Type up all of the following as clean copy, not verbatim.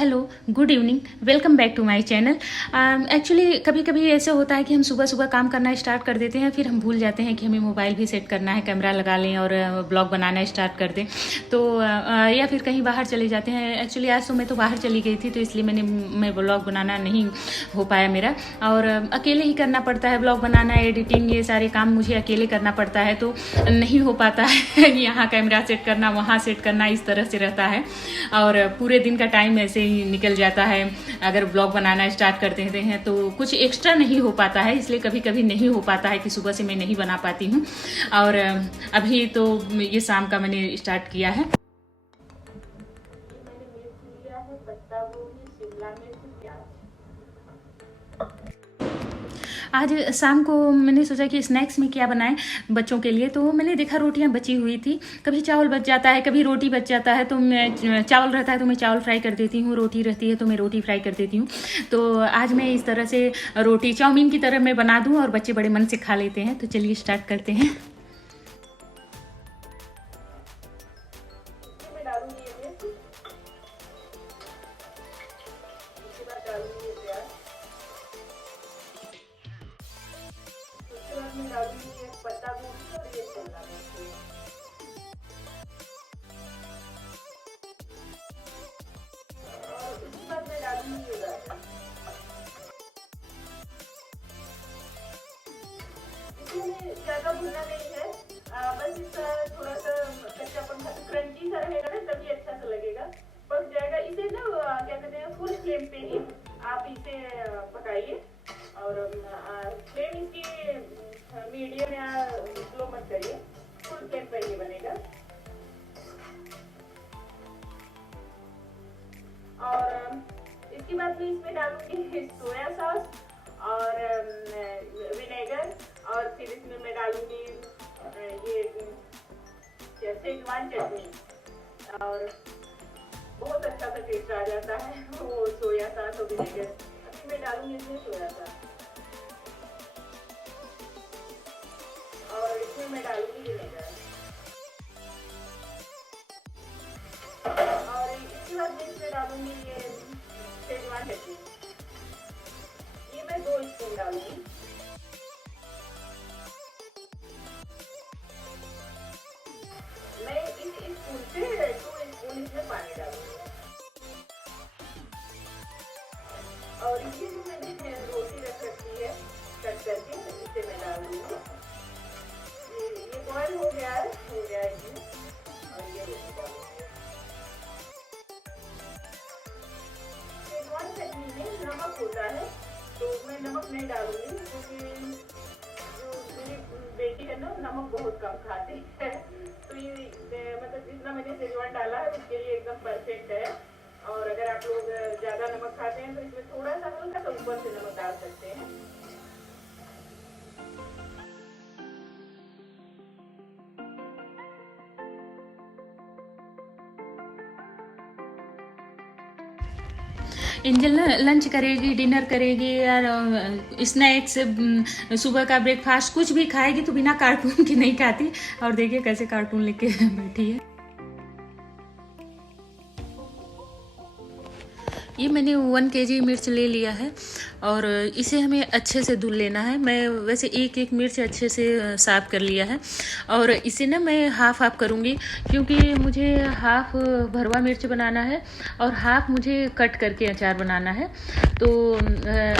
Hello, good evening, welcome back to my channel. Actually कभी कभी ऐसा होता है कि हम सुबह सुबह काम करना स्टार्ट कर देते हैं, फिर हम भूल जाते हैं कि हमें मोबाइल भी सेट करना है, कैमरा लगा लें और ब्लॉग बनाना स्टार्ट कर दें। तो या फिर कहीं बाहर चले जाते हैं। एक्चुअली आज तो मैं तो बाहर चली गई थी, तो इसलिए मैं ब्लॉग बनाना नहीं हो पाया मेरा। और अकेले ही करना पड़ता है ब्लॉग बनाना, एडिटिंग, ये सारे काम मुझे अकेले करना पड़ता है, तो नहीं हो पाता है। यहाँ कैमरा सेट करना, वहाँ सेट करना, इस तरह से रहता है और पूरे दिन का टाइम ऐसे ही निकल जाता है। अगर ब्लॉग बनाना स्टार्ट कर देते हैं तो कुछ एक्स्ट्रा नहीं हो पाता है, इसलिए कभी कभी नहीं हो पाता है कि सुबह से मैं नहीं बना पाती हूँ। और अभी तो ये शाम का मैंने स्टार्ट किया है। आज शाम को मैंने सोचा कि स्नैक्स में क्या बनाएं बच्चों के लिए, तो मैंने देखा रोटियां बची हुई थी। कभी चावल बच जाता है, कभी रोटी बच जाता है, तो मैं चावल रहता है तो मैं चावल फ्राई कर देती हूँ, रोटी रहती है तो मैं रोटी फ्राई कर देती हूँ। तो आज मैं इस तरह से रोटी चाउमीन की तरह मैं बना दूँ और बच्चे बड़े मन से खा लेते हैं। तो चलिए स्टार्ट करते हैं। में डालूंगी एक पत्ता गोभी और एक शिमला मिर्च और उसके बाद मैं डालूंगी ये गाजर। इसमें ज्यादा भुना नहीं है, बस इसका थोड़ा सा कच्चापन क्रंची सा रहेगा ना, तभी अच्छा सा लगेगा, पक जाएगा। इसे ना क्या कहते हैं, फुल फ्लेम पे ही आप इसे पकाइए और फ्लेम इसकी मीडियम या स्लो मत करिए, फुल फ्लेम पर ही बनेगा। और इसके बाद मैं इसमें डालूंगी सोया सॉस और विनेगर, और फिर इसमें मैं डालूंगी ये शेजवान चटनी, और बहुत अच्छा सा टेस्ट आ जाता है वो सोया सॉस और विनेगर। अभी मैं डालूंगी इसमें सोया सॉस और इसमें मैं डालूंगी विनेगर, और इसके बाद मैं इसमें डालूंगी ये शेजवान चटनी। ये मैं 2 स्पून डालूंगी। मैं इस स्पून से 2 स्पून इसमें पानी डालूंगी, और ये जो मैंने रोटी रख रखी है कट करके, इसे मैं डाल दूंगी। ये बॉयल हो गया है इसमें, और ये रोटी डालूंगी। शेजवान चटनी में नमक होता है, तो मैं नमक नहीं डालूंगी, क्योंकि जो मेरी बेटी है ना, नमक बहुत कम खाती है, तो ये मतलब जितना मैंने शेजवान डाला है उसके लिए एकदम परफेक्ट है। और अगर आप लोग ज्यादा नमक खाते हैं तो इसमें थोड़ा सा हल्का सा ऊपर से नमक डाल सकते हैं। एंजल ना लंच करेगी, डिनर करेगी यार, स्नैक्स, सुबह का ब्रेकफास्ट कुछ भी खाएगी तो बिना कार्टून की नहीं खाती। और देखिए कैसे कार्टून लेके बैठी है। ये मैंने 1 kg मिर्च ले लिया है और इसे हमें अच्छे से धुल लेना है। मैं वैसे एक मिर्च अच्छे से साफ़ कर लिया है, और इसे ना मैं हाफ़ करूँगी, क्योंकि मुझे हाफ़ भरवा मिर्च बनाना है और हाफ़ मुझे कट करके अचार बनाना है। तो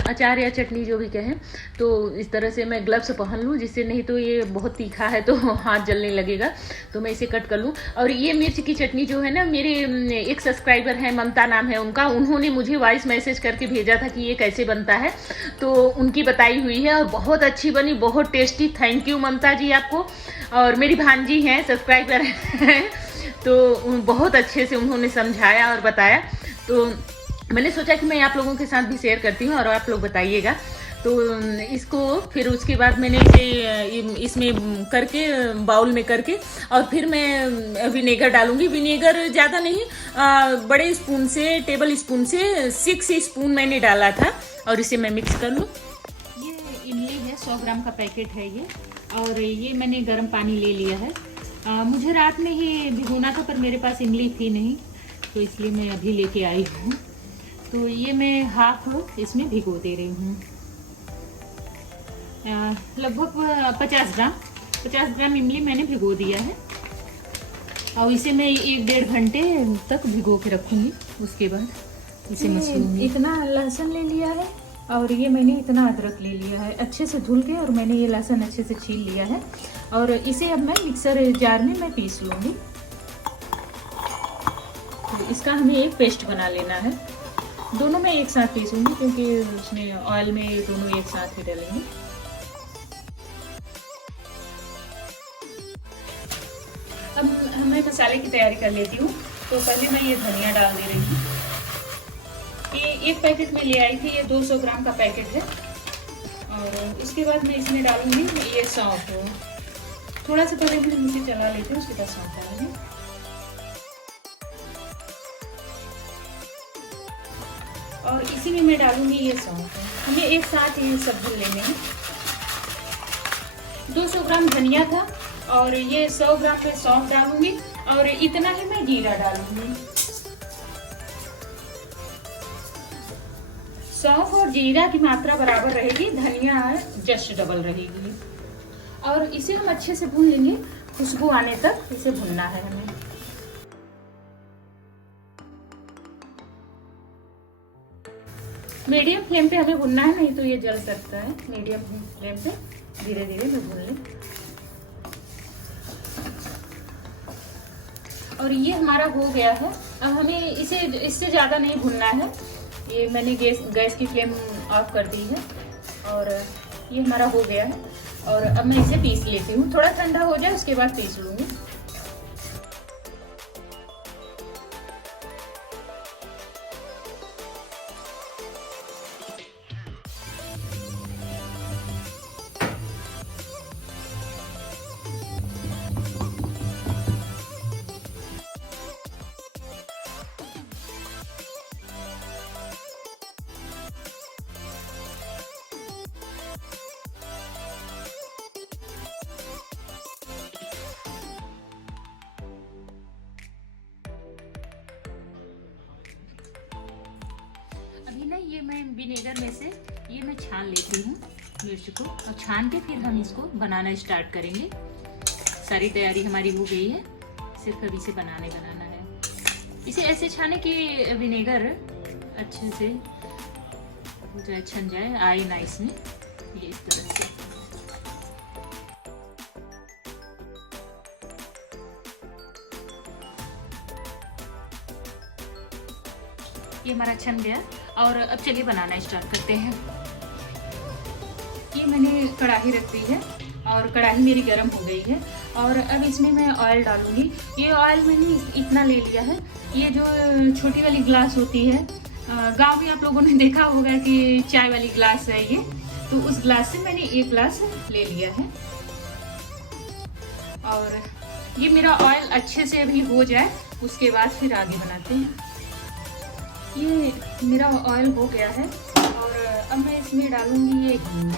अचार या चटनी जो भी कहें, तो इस तरह से मैं ग्लव्स पहन लूँ, जिससे नहीं तो ये बहुत तीखा है तो हाथ जलने लगेगा। तो मैं इसे कट कर लूँ। और ये मिर्च की चटनी जो है ना, मेरे एक सब्सक्राइबर है, ममता नाम है उनका, उन्होंने मुझे वॉइस मैसेज करके भेजा था कि ये कैसे बनता है, तो उनकी बताई हुई है और बहुत अच्छी बनी, बहुत टेस्टी। थैंक यू ममता जी आपको। और मेरी भांजी हैं, सब्सक्राइबर हैं, तो बहुत अच्छे से उन्होंने समझाया और बताया, तो मैंने सोचा कि मैं आप लोगों के साथ भी शेयर करती हूँ और आप लोग बताइएगा। तो इसको फिर उसके बाद मैंने इसे इसमें करके बाउल में करके, और फिर मैं विनेगर डालूंगी। विनेगर ज़्यादा नहीं, बड़े स्पून से, टेबल स्पून से 6 स्पून मैंने डाला था, और इसे मैं मिक्स कर लूँ। ये इमली है, 100 ग्राम का पैकेट है ये, और ये मैंने गर्म पानी ले लिया है। मुझे रात में ही भिगोना था, पर मेरे पास इमली थी नहीं, तो इसलिए मैं अभी लेके आई हूँ। तो ये मैं हाफ इसमें भिगो दे रही हूँ। लगभग 50 ग्राम इमली मैंने भिगो दिया है और इसे मैं 1-1.5 घंटे तक भिगो के रखूँगी। उसके बाद इसे मसलूंगी। इतना लहसुन ले लिया है और ये मैंने इतना अदरक ले लिया है अच्छे से धुल के, और मैंने ये लहसुन अच्छे से छील लिया है और इसे अब मैं मिक्सर जार में मैं पीस लूँगी। तो इसका हमें एक पेस्ट बना लेना है। दोनों में एक साथ पीसूँगी क्योंकि उसमें ऑयल में दोनों एक साथ ही डालेंगे। अब मैं मसाले की तैयारी कर लेती हूँ। तो पहले मैं ये धनिया डाल दे रही हूँ। ये एक पैकेट में ले आई थी, ये 200 ग्राम का पैकेट है। और इसके बाद मैं इसमें डालूंगी ये सौंफ। थोड़ा सा पहले मैं इसे चला लेती हूँ, उसके बाद सौंफ डालूंगी। और इसी में मैं डालूंगी ये सौंफ। हमें एक साथ ये सब भून लेने हैं। 200 ग्राम धनिया था और ये 100 ग्राम पे सौंफ डालूंगी और इतना ही मैं जीरा डालूंगी। सौंफ और जीरा की मात्रा बराबर रहेगी, धनिया जस्ट डबल रहेगी। और इसे हम अच्छे से भून लेंगे, खुशबू आने तक इसे भूनना है हमें। मीडियम फ्लेम पे हमें भूनना है, नहीं तो ये जल सकता है। मीडियम फ्लेम पे धीरे धीरे मैं भून लें। और ये हमारा हो गया है। अब हमें इसे इससे ज़्यादा नहीं भूनना है। ये मैंने गैस की फ्लेम ऑफ कर दी है और ये हमारा हो गया है। और अब मैं इसे पीस लेती हूँ। थोड़ा ठंडा हो जाए उसके बाद पीस लूँगी। अभी ना ये मैं विनेगर में से ये मैं छान लेती हूँ मिर्च को, और छान के फिर हम इसको बनाना स्टार्ट करेंगे। सारी तैयारी हमारी हो गई है, सिर्फ अभी से बनाना है। इसे ऐसे छाने कि विनेगर अच्छे से हो जाए, छन जाए, आए ना इसमें, ये इस तरह से। ये हमारा छन गया और अब चलिए बनाना स्टार्ट करते हैं। ये मैंने कढ़ाई रख दी है और कढ़ाई मेरी गर्म हो गई है और अब इसमें मैं ऑयल डालूंगी। ये ऑयल मैंने इतना ले लिया है। ये जो छोटी वाली ग्लास होती है, गांव में आप लोगों ने देखा होगा कि चाय वाली ग्लास है ये, तो उस ग्लास से मैंने 1 ग्लास ले लिया है। और ये मेरा ऑयल अच्छे से अभी हो जाए उसके बाद फिर आगे बनाते हैं। ये मेरा ऑयल हो गया है और अब मैं इसमें डालूंगी ये हींग।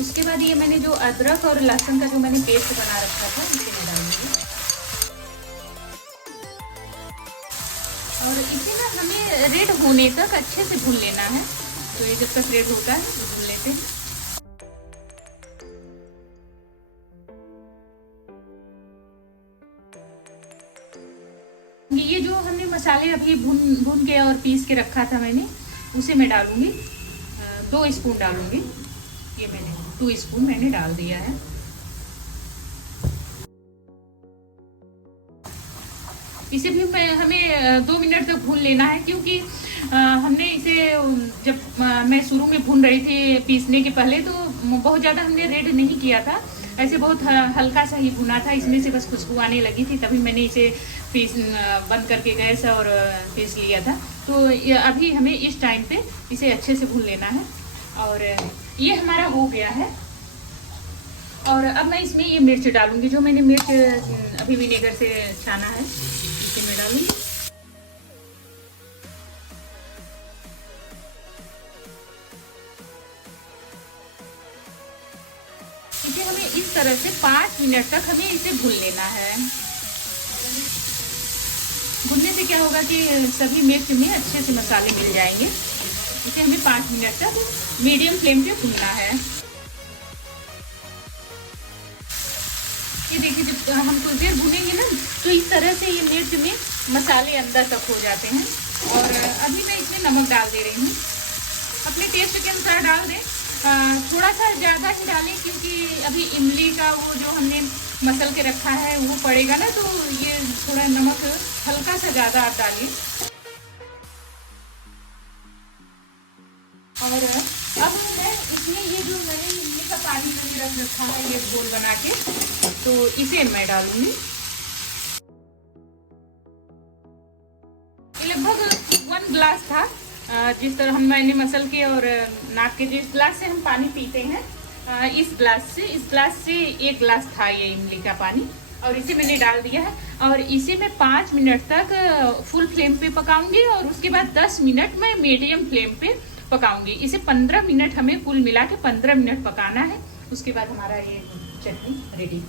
उसके बाद ये मैंने जो अदरक और लहसुन का जो मैंने पेस्ट बना रखा था इसे मैं डालूंगी। और इसे ना हमें रेड होने तक अच्छे से भून लेना है। तो ये जब तक रेड होता है तो भून लेते हैं। ये जो हमने मसाले अभी भून के और पीस के रखा था मैंने, उसे मैं डालूंगी। 2 स्पून डालूंगी। ये मैंने 2 स्पून मैंने डाल दिया है। इसे भी हमें 2 मिनट तक भून लेना है, क्योंकि हमने इसे जब मैं शुरू में भून रही थी पीसने के पहले, तो बहुत ज़्यादा हमने रेड नहीं किया था, ऐसे बहुत हल्का सा ही भुना था। इसमें से बस खुशबू आने लगी थी, तभी मैंने इसे बंद करके गैस और पीस लिया था। तो अभी हमें इस टाइम पे इसे अच्छे से भून लेना है। और ये हमारा हो गया है। और अब मैं इसमें ये मिर्च डालूंगी, जो मैंने मिर्च अभी विनेगर से छाना है, इसे मैं डालूंगी। इसे हमें इस तरह से 5 मिनट तक हमें इसे भून लेना है। भूनने से क्या होगा कि सभी मिर्च में अच्छे से मसाले मिल जाएंगे। इसे हमें 5 मिनट तक मीडियम फ्लेम पे भूनना है। ये देखिए, जब हम कुछ देर भूनेंगे ना तो इस तरह से ये मिर्च में मसाले अंदर तक हो जाते हैं। और अभी मैं इसमें नमक डाल दे रही हूँ, अपने टेस्ट के अनुसार डाल दें। थोड़ा सा ज़्यादा ही डालें क्योंकि अभी इमली का वो जो हमने मसल के रखा है वो पड़ेगा ना, तो ये थोड़ा नमक हल्का सा ज़्यादा आप डालिए। और अब मैं इसमें ये जो मैंने इमली का पानी मैंने रख रखा है ये घोल बना के, तो इसे मैं डालूंगी। ये लगभग 1 गिलास था, जिस तरह मैंने मसल के और नाप के जिस गिलास से हम पानी पीते हैं, इस गिलास से 1 गिलास था ये इमली का पानी, और इसे मैंने डाल दिया है। और इसे मैं 5 मिनट तक फुल फ्लेम पे पकाऊंगी और उसके बाद 10 मिनट मैं मीडियम फ्लेम पे पकाऊंगी। इसे 15 मिनट हमें कुल मिला के 15 मिनट पकाना है। उसके बाद हमारा ये चटनी रेडी।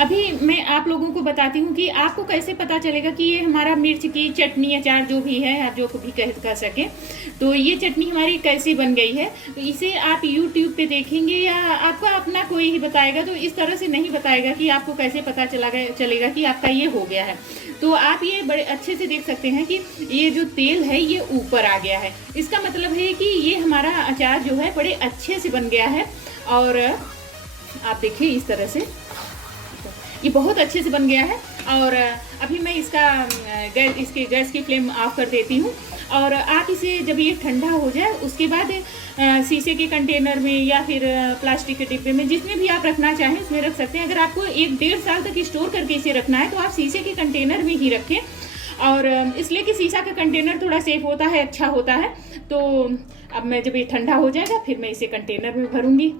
अभी मैं आप लोगों को बताती हूँ कि आपको कैसे पता चलेगा कि ये हमारा मिर्च की चटनी अचार जो भी है, आप जो भी कह सके, तो ये चटनी हमारी कैसी बन गई है। तो इसे आप YouTube पे देखेंगे या आपका अपना कोई ही बताएगा, तो इस तरह से नहीं बताएगा कि आपको कैसे पता चलेगा कि आपका ये हो गया है। तो आप ये बड़े अच्छे से देख सकते हैं कि ये जो तेल है ये ऊपर आ गया है। इसका मतलब है कि ये हमारा अचार जो है बड़े अच्छे से बन गया है। और आप देखिए इस तरह से ये बहुत अच्छे से बन गया है। और अभी मैं इसके गैस की फ्लेम ऑफ कर देती हूँ। और आप इसे जब ये ठंडा हो जाए उसके बाद शीशे के कंटेनर में या फिर प्लास्टिक के डिब्बे में, जिसमें भी आप रखना चाहें उसमें रख सकते हैं। अगर आपको 1-1.5 साल तक स्टोर करके इसे रखना है तो आप शीशे के कंटेनर में ही रखें। और इसलिए कि शीशा का कंटेनर थोड़ा सेफ होता है, अच्छा होता है। तो अब मैं जब ये ठंडा हो जाएगा फिर मैं इसे कंटेनर में भरूंगी।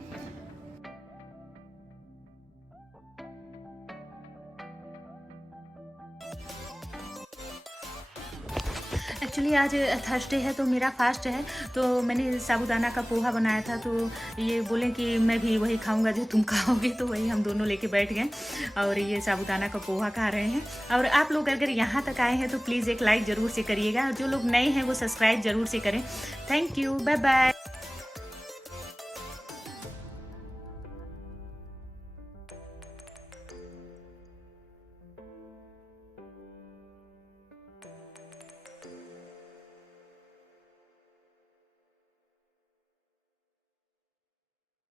एक्चुअली आज थर्सडे है तो मेरा फास्ट है, तो मैंने साबूदाना का पोहा बनाया था। तो ये बोले कि मैं भी वही खाऊंगा जो तुम खाओगे, तो वही हम दोनों लेके बैठ गए और ये साबूदाना का पोहा खा रहे हैं। और आप लोग अगर यहाँ तक आए हैं तो प्लीज़ एक लाइक ज़रूर से करिएगा, और जो लोग नए हैं वो सब्सक्राइब ज़रूर से करें। Thank you, bye bye.